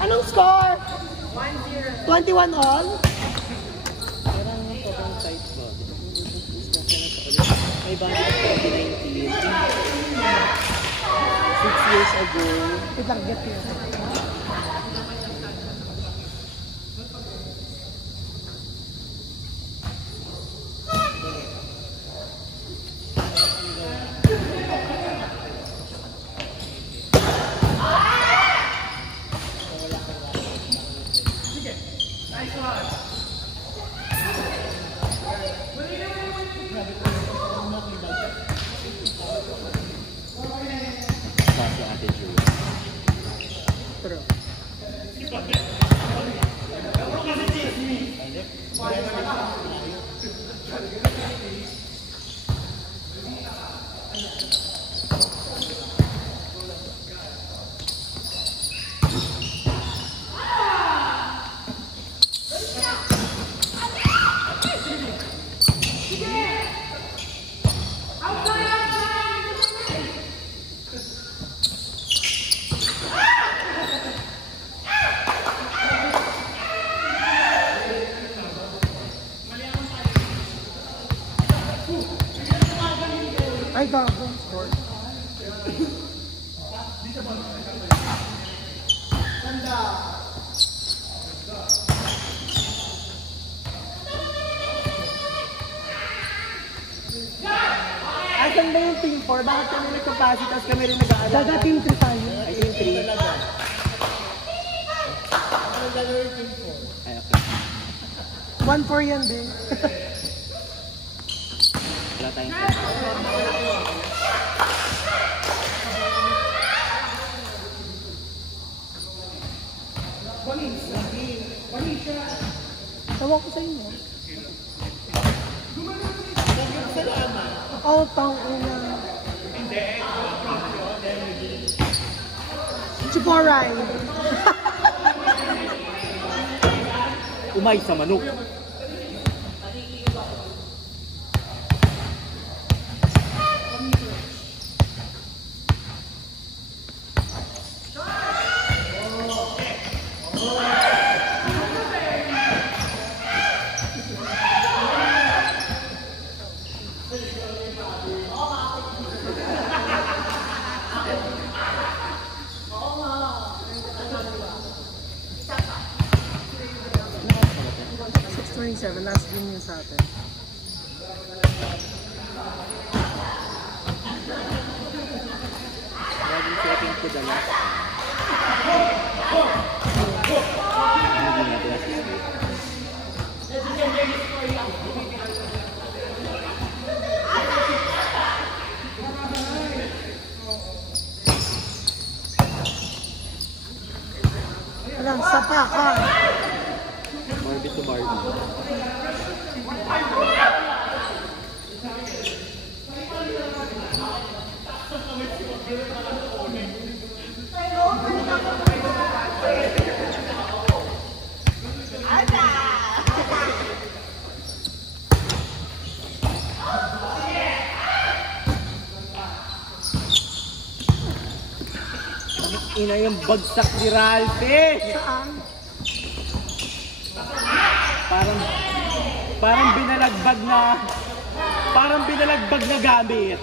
Anong score? 21 all? Parang sobrang tight ba? May balik of 2019. 6 years ago. I-target yun. Ay, gago. Asan ba yung team 4? Bakit kami nagkapasi tapos kami rin nag-aalala? Daga team 3 tayo. Ay, team 3. Ay, okay. 1-4 yan din. Wala tayong Tawa ko sa inyo. Oh, tangina. Chuporay. umay sa manok. Last game yun sa atin. Laging setting to the last. lang, sapakan. Barbie to Barbie. Ina yung bagsak ni Ralphe. Saan? Parang binalagbag na gamit.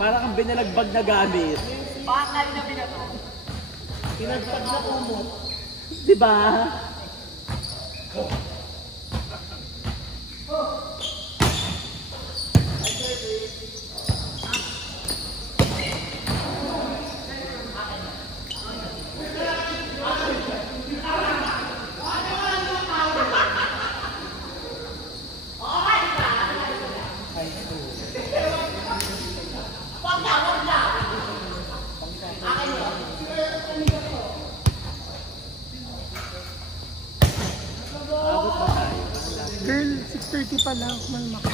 Parang ang binalagbag na gamit. Bakal na binato. Pinagpag na kumot. Diba? Girl, 6:30 pa lang. Malma ka.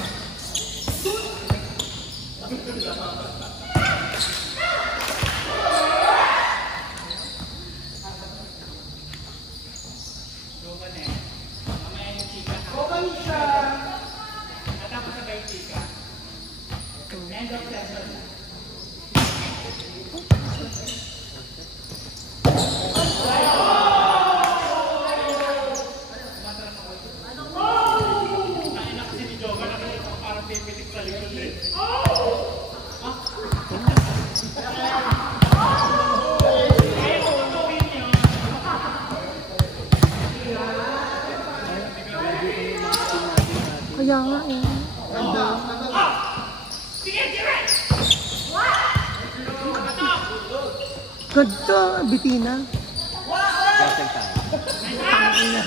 Kaya nga eh. Ganto, bitina. Gasel tayo. Tangina.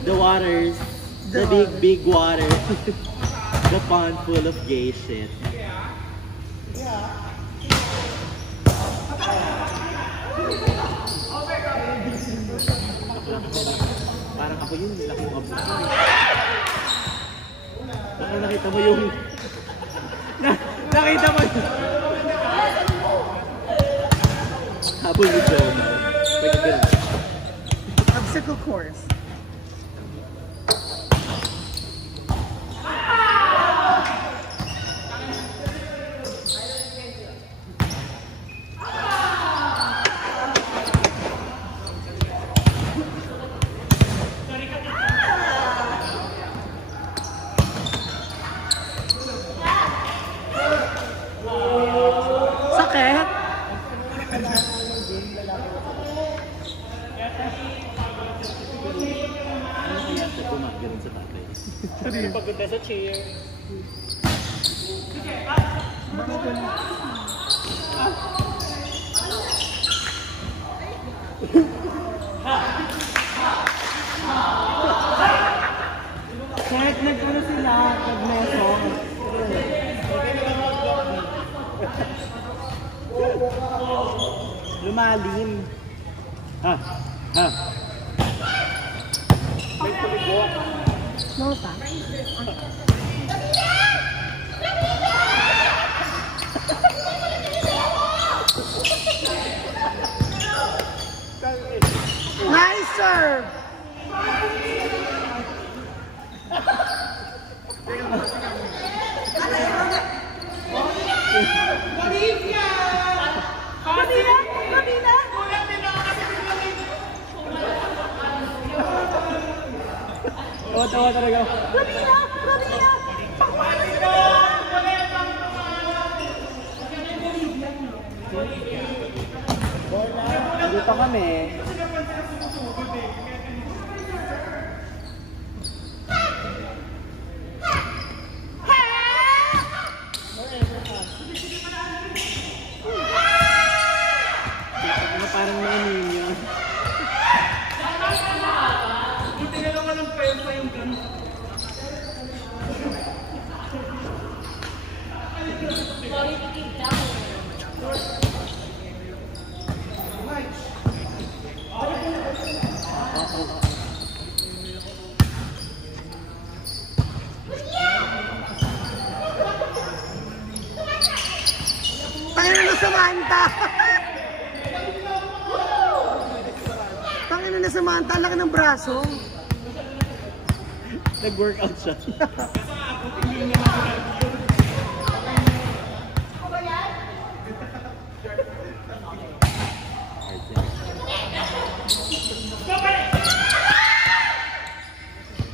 The waters, the big water, the pond full of gay shit. Parang ako yun, laki yung abot ko. Baka nakita mo yung... nakita mo yung... Habol ni John. Obstacle course. Sakit? Ganun sa tatay. Pagpunta sa chair. Kahit nag-ano sila, nag-mesong. Lumalim. Ha? Ha? May tuliko. Nota. Nice serve! Olivia! Natawa talaga. Ramina! Ramina! Dito kami. Parang mga minion. Panginoon na Samantha! Panginoon na Samantha, laki ng braso. Nag-workout siya.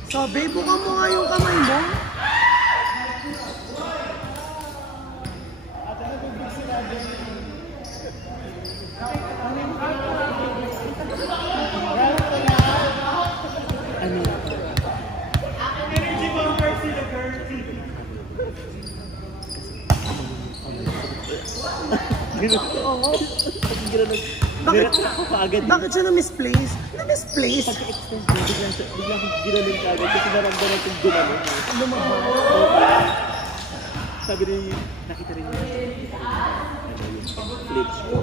So, babe, bukan mo nga yung kamay mo. Ano? Bakit siya na-misplace? Na-misplace? Pag-extend ko, biglang ginaling ka agad kasi naramdaman kong gumaling. Lumabas. Sabi rin, nakita rin niya. Ano yung glitch ko.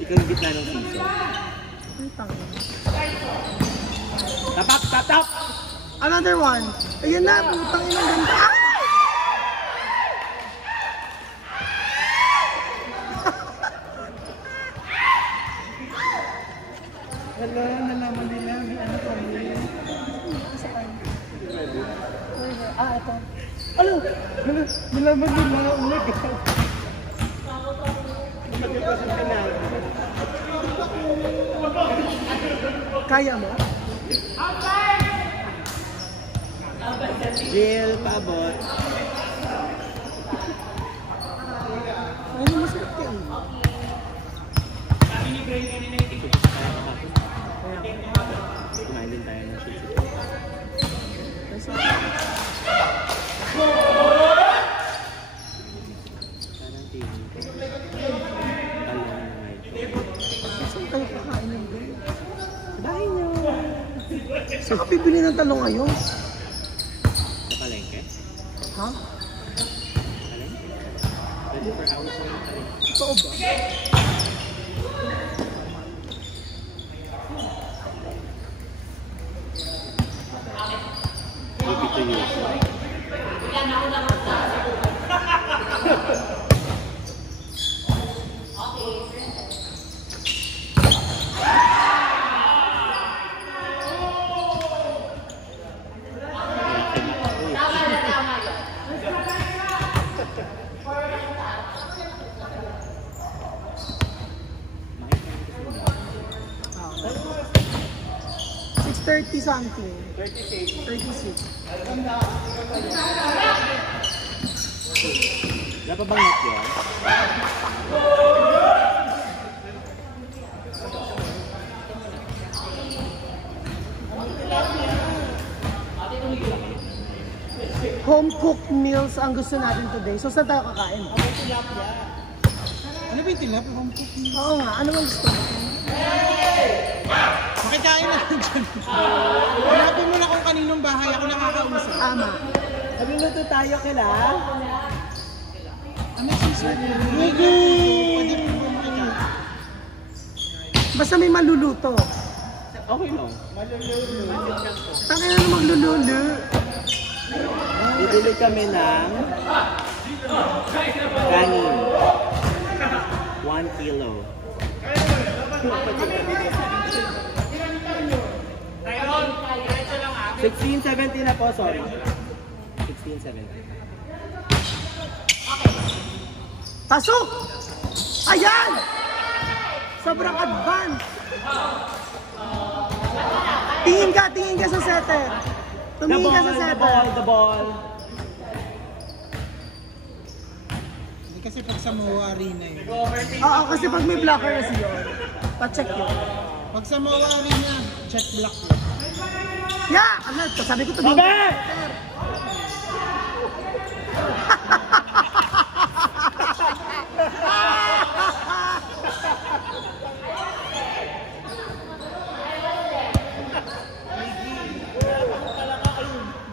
Ikaw yung gitna ng season. Ang tanga. Tapak! Tapak! Another one. Ayun na, putang ina ganda. Ah! Hello, nalaman nila. May ano kami. Ah, ito. Ano? Nalaman nila. Oh my God. Kaya mo? Jill, pabot. Ano masarap yan? Kumain din tayo ng shit. Parang tingin ko. Alam mo nga ito. Saan kayo kakain ng girl? Bahay niyo. Saan ka bibili ng talong ngayon? Sa palengke? Ha? Palengke? 24 hours na yung palengke. Totoo ba? Happy to you. $6.30 something. 36. Wala pa bang net yan? Home cooked meals ang gusto natin today. So, saan tayo kakain? Ano ba yung tilapia? Home cooked meal? Oo nga, ano bang gusto mo? Makikain na lang dyan. Hanapin mo na kung kaninong bahay ako nakakausap. Tama. Nagluluto tayo kila. Ano yung sisir? Basta may maluluto. Okay lang. Tangin na maglululo. Bibili kami ng kanin. 1 kilo. 16-17 na po, sorry. 16-17. Pasok! Ayan! Sobrang advance. Tingin ka sa setter. Tumingin ka sa setter. The ball. Hindi kasi pag sa Moa Arena yun. Oo, kasi pag may blocker na siya, pa-check yun. Pag sa Moa Arena, check block yun. Yeah! Ano? Sabi ko tumingin ka sa setter.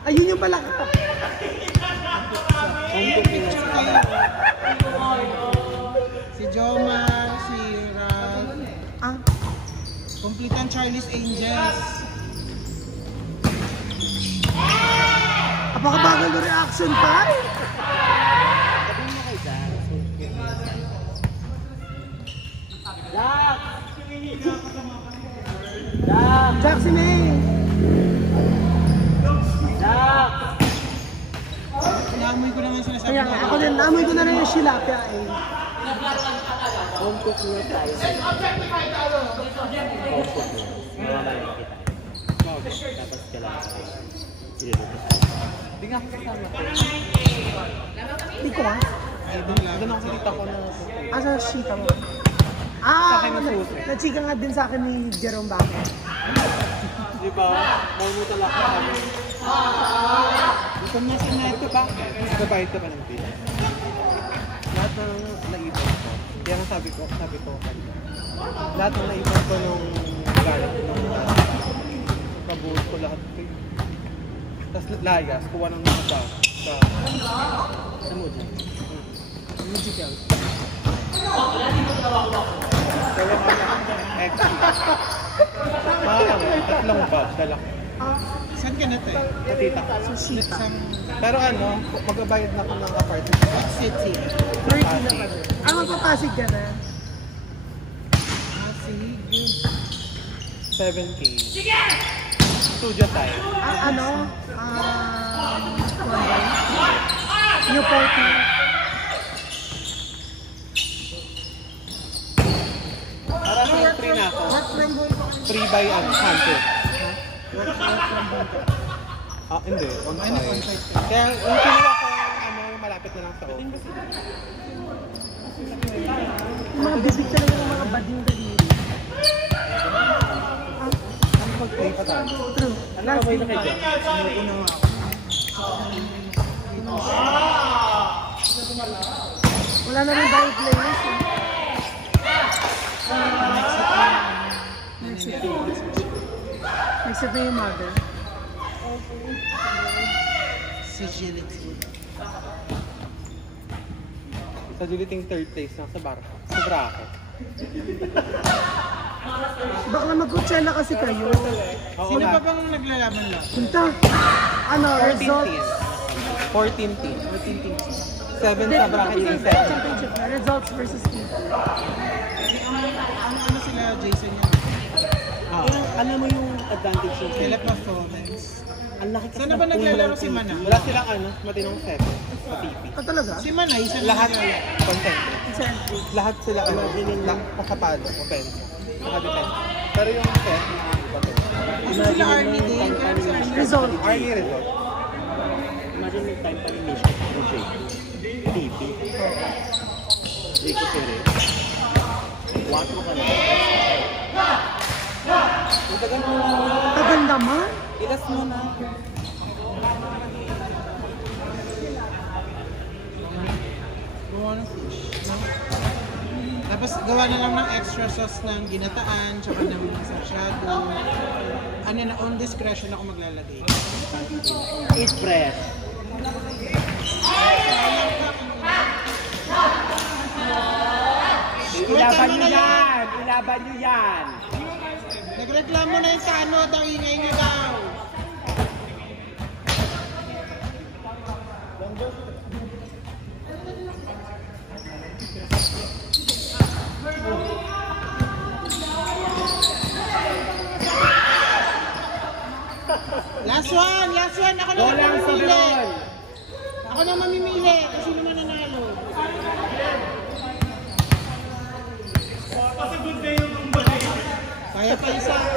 Ayun yung pala ka. Picture kayo. Si Jomar, si Ralph. Ah, Complete ang Charlie's Angels. apakabagal ng reaction pa. Sabihin mo kay Jack. Jack! Jack! Jack si May. Jack! Naamoy ko naman sinasabi Kaya nga, ako din, naamoy ko na lang yung shilapia eh. Home cook na tayo. Home cook na. Mamamayan kita. Tapos kailangan ko. Iluluto tayo. Hindi nga ako kasama ko. Hindi ko ah. Idol lang. Doon ako nakita ko na. Asa shita mo? Nachika nga din sa akin ni Jerome Baca. Di ba? Mamutal ako kami. Kung nasa neto ba? Babayad ka pa ng bill. Lahat ng naipon ko. Kaya nga sabi ko kanina. Lahat ng naipon ko nung galit nung nabuhos ko lahat ko yun. Tapos layas, kuha ng mga ba sa mood. Musical. Kaya ka na extra. Tatlong bag, dala ko. Saan ka na tayo? Katita. Sa shita. Pero ano, magbabayad na ako ng apartment. City. 30 na pa din. Ah, magpapasig ka na. Sige. 7K. Studio time. Ah, ano? New party. Para sa free na ako. Work from home pa kayo. Free by Hunter. Work from home. Ah, hindi. Ano, on-site ka? Kaya yung kinuha ko yung malapit na lang sa office. Yung mga bibig talaga ng mga bading daliri. Ano mag-play pa tayo? True. Ano Last pa week. na kayo dyan? Sinuko na nga ako. Wala na rin diet players eh. Next na yung mother. Sagility. Sa Juliting third place na sa bar. Sa bracket. Baka mag-Coachella kasi kayo. Oo Sino nga. pa bang naglalaban lang? Punta. Ano, 14 results? teams. 14 teams. 14 teams. 7 sa bracket yung 7. Championship na. Results versus team. Ano sila, Jason yan? Alam mo yung advantage yung Sila performance. ang laki kasi Saan na ng ba pool naglalaro ng si TV. Mana? Wala silang matinong 7 sa TV. Ah, talaga? Si Manay, isa Lahat naglalaro. concentric. Eccentric. Lahat sila kasapado, offense. Naka-defense. Pero yung set, iba to. Isa sila Arnie din. Kaya si Arnie. Result. Arnie result. Imagine yung time pa ni Misha ng JP. TV. JP Perez. 4 ka na. Itagan mo na. Tagal naman. Ilas mo na. Gawa ng fish. Tapos gawa na lang ng extra sauce ng ginataan, tsaka ng sashado. Ano na, on discretion ako maglalagay. Eat fresh. Ilaban nyo yan! Ilaban nyo yan! Nagreklamo na yung tanod, ang ingay nyo daw! Last one! Last one! Ako na mamimili! Ako na mamimili! Kung sino mananalo. pa yung sa